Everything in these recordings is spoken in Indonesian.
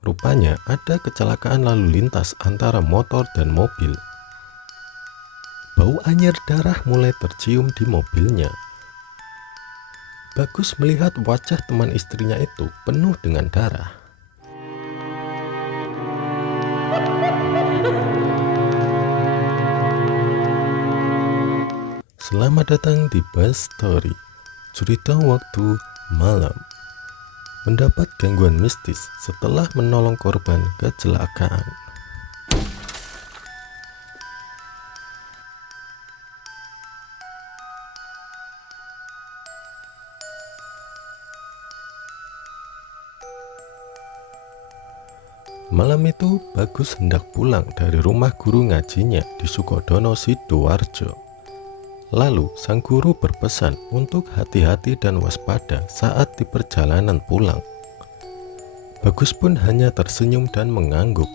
Rupanya ada kecelakaan lalu lintas antara motor dan mobil. Bau anyir darah mulai tercium di mobilnya. Bagus melihat wajah teman istrinya itu penuh dengan darah. Selamat datang di Buzz Story, cerita waktu malam. Mendapat gangguan mistis setelah menolong korban kecelakaan. Malam itu Bagus hendak pulang dari rumah guru ngajinya di Sukodono Sidoarjo. Lalu sang guru berpesan untuk hati-hati dan waspada saat di perjalanan pulang. Bagus pun hanya tersenyum dan mengangguk.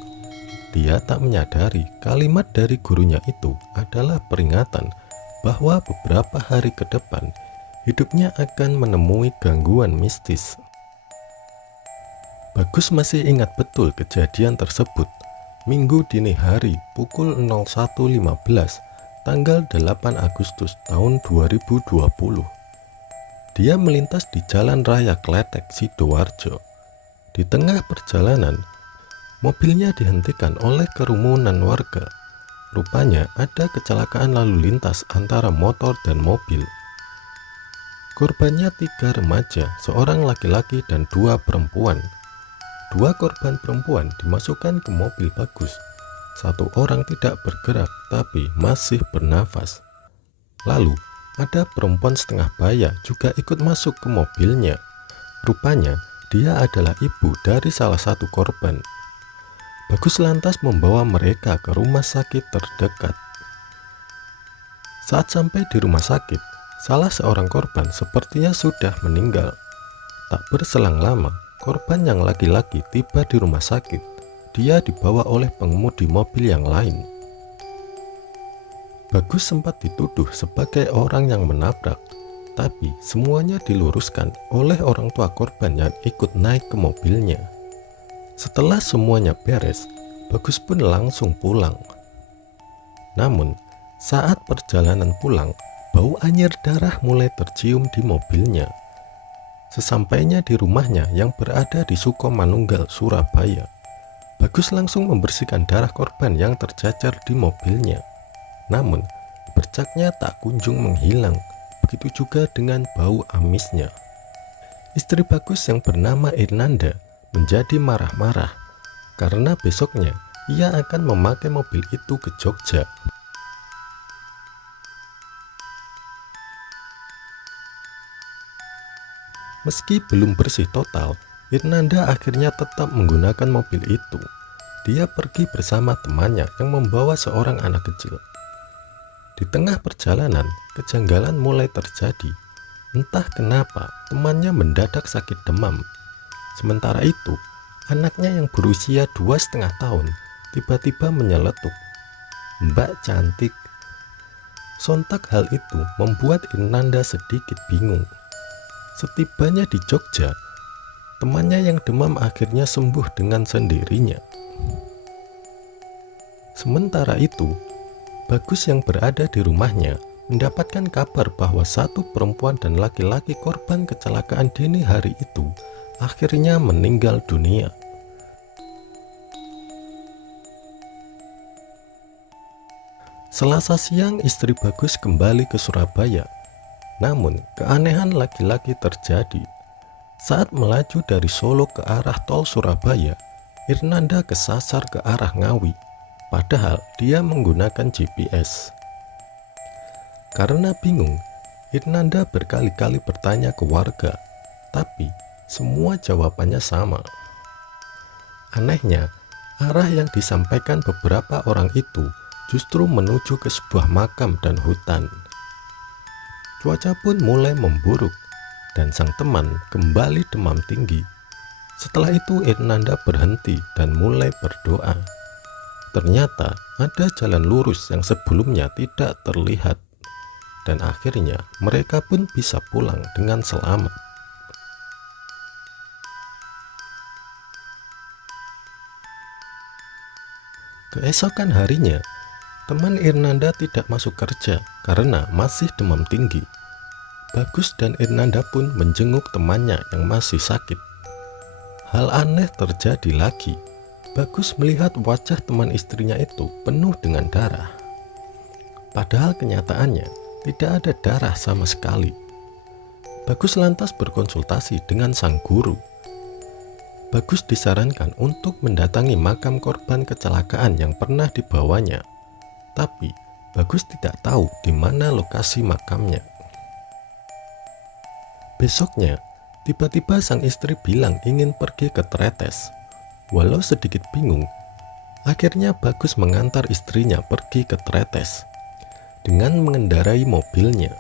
Dia tak menyadari kalimat dari gurunya itu adalah peringatan bahwa beberapa hari ke depan hidupnya akan menemui gangguan mistis. Bagus masih ingat betul kejadian tersebut. Minggu dini hari pukul 01.15 tanggal 8 Agustus tahun 2020. Dia melintas di Jalan Raya Kletek, Sidoarjo. Di tengah perjalanan, mobilnya dihentikan oleh kerumunan warga. Rupanya ada kecelakaan lalu lintas antara motor dan mobil. Korbannya 3 remaja, seorang laki-laki dan 2 perempuan. 2 korban perempuan dimasukkan ke mobil Bagus. 1 orang tidak bergerak tapi masih bernafas. Lalu ada perempuan setengah baya juga ikut masuk ke mobilnya. Rupanya dia adalah ibu dari salah satu korban. Bagus lantas membawa mereka ke rumah sakit terdekat. Saat sampai di rumah sakit, salah seorang korban sepertinya sudah meninggal. Tak berselang lama, korban yang laki-laki tiba di rumah sakit. Dia dibawa oleh pengemudi mobil yang lain. Bagus sempat dituduh sebagai orang yang menabrak, tapi semuanya diluruskan oleh orang tua korban yang ikut naik ke mobilnya. Setelah semuanya beres, Bagus pun langsung pulang. Namun, saat perjalanan pulang, bau anyir darah mulai tercium di mobilnya. Sesampainya di rumahnya yang berada di Sukomanunggal, Surabaya, Bagus langsung membersihkan darah korban yang tercacar di mobilnya. Namun, bercaknya tak kunjung menghilang, begitu juga dengan bau amisnya. Istri Bagus yang bernama Irnanda menjadi marah-marah karena besoknya ia akan memakai mobil itu ke Jogja. Meski belum bersih total, Irnanda akhirnya tetap menggunakan mobil itu. Dia pergi bersama temannya yang membawa seorang anak kecil. Di tengah perjalanan, kejanggalan mulai terjadi. Entah kenapa temannya mendadak sakit demam. Sementara itu, anaknya yang berusia 2,5 tahun tiba-tiba menyeletuk, "Mbak cantik." Sontak hal itu membuat Irnanda sedikit bingung. Setibanya di Jogja, temannya yang demam akhirnya sembuh dengan sendirinya. Sementara itu, Bagus yang berada di rumahnya mendapatkan kabar bahwa 1 perempuan dan laki-laki korban kecelakaan dini hari itu akhirnya meninggal dunia. Selasa siang istri Bagus kembali ke Surabaya. Namun keanehan lagi-lagi terjadi. Saat melaju dari Solo ke arah tol Surabaya, Irnanda kesasar ke arah Ngawi, padahal dia menggunakan GPS. Karena bingung, Irnanda berkali-kali bertanya ke warga, tapi semua jawabannya sama. Anehnya, arah yang disampaikan beberapa orang itu justru menuju ke sebuah makam dan hutan. Cuaca pun mulai memburuk dan sang teman kembali demam tinggi. Setelah itu Irnanda berhenti dan mulai berdoa. Ternyata ada jalan lurus yang sebelumnya tidak terlihat, dan akhirnya mereka pun bisa pulang dengan selamat. Keesokan harinya, teman Irnanda tidak masuk kerja karena masih demam tinggi. Bagus dan Irnanda pun menjenguk temannya yang masih sakit. Hal aneh terjadi lagi. Bagus melihat wajah teman istrinya itu penuh dengan darah. Padahal kenyataannya tidak ada darah sama sekali. Bagus lantas berkonsultasi dengan sang guru. Bagus disarankan untuk mendatangi makam korban kecelakaan yang pernah dibawanya. Tapi Bagus tidak tahu di mana lokasi makamnya. Besoknya, tiba-tiba sang istri bilang ingin pergi ke Tretes. Walau sedikit bingung, akhirnya Bagus mengantar istrinya pergi ke Tretes dengan mengendarai mobilnya.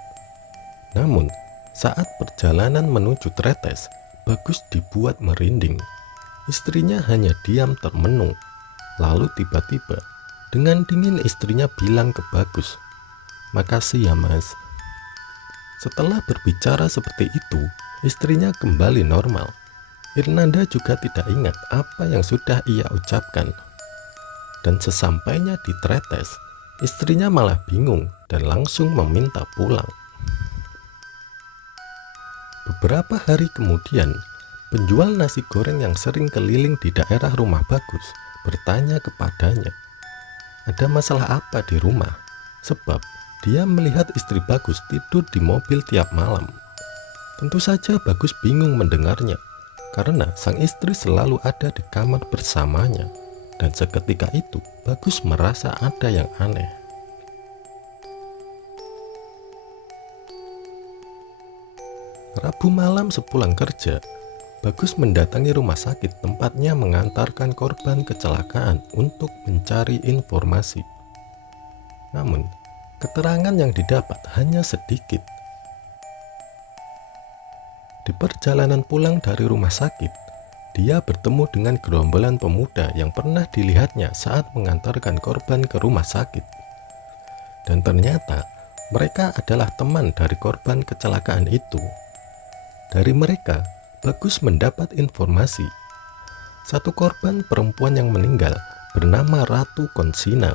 Namun, saat perjalanan menuju Tretes, Bagus dibuat merinding. Istrinya hanya diam termenung. Lalu tiba-tiba, dengan dingin istrinya bilang ke Bagus, "Makasih ya mas." Setelah berbicara seperti itu, istrinya kembali normal. Irnanda juga tidak ingat apa yang sudah ia ucapkan. Dan sesampainya di Tretes, istrinya malah bingung dan langsung meminta pulang. Beberapa hari kemudian, penjual nasi goreng yang sering keliling di daerah rumah Bagus bertanya kepadanya, ada masalah apa di rumah? Sebab dia melihat istri Bagus tidur di mobil tiap malam. Tentu saja Bagus bingung mendengarnya, karena sang istri selalu ada di kamar bersamanya. Dan seketika itu Bagus merasa ada yang aneh. Rabu malam sepulang kerja, Bagus mendatangi rumah sakit tempatnya mengantarkan korban kecelakaan untuk mencari informasi. Namun, keterangan yang didapat hanya sedikit. Di perjalanan pulang dari rumah sakit, dia bertemu dengan gerombolan pemuda yang pernah dilihatnya saat mengantarkan korban ke rumah sakit. Dan ternyata mereka adalah teman dari korban kecelakaan itu. Dari mereka, Bagus mendapat informasi. Satu korban perempuan yang meninggal bernama Ratu Konsina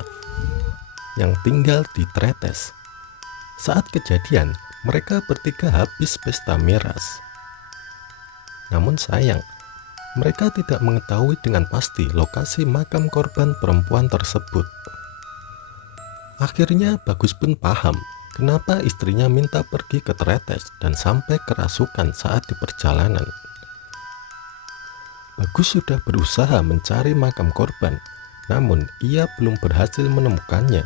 yang tinggal di Tretes. Saat kejadian, mereka bertiga habis pesta miras. Namun sayang, mereka tidak mengetahui dengan pasti lokasi makam korban perempuan tersebut. Akhirnya Bagus pun paham kenapa istrinya minta pergi ke Tretes dan sampai kerasukan saat di perjalanan. Bagus sudah berusaha mencari makam korban, namun ia belum berhasil menemukannya.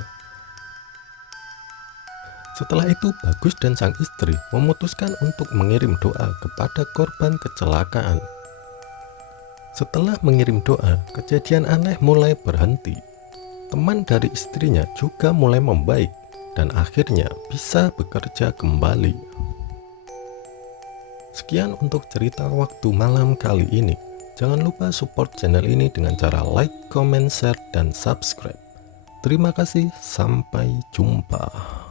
Setelah itu Bagus dan sang istri memutuskan untuk mengirim doa kepada korban kecelakaan. Setelah mengirim doa, kejadian aneh mulai berhenti. Teman dari istrinya juga mulai membaik dan akhirnya bisa bekerja kembali. Sekian untuk cerita waktu malam kali ini. Jangan lupa support channel ini dengan cara like, comment, share, dan subscribe. Terima kasih, sampai jumpa.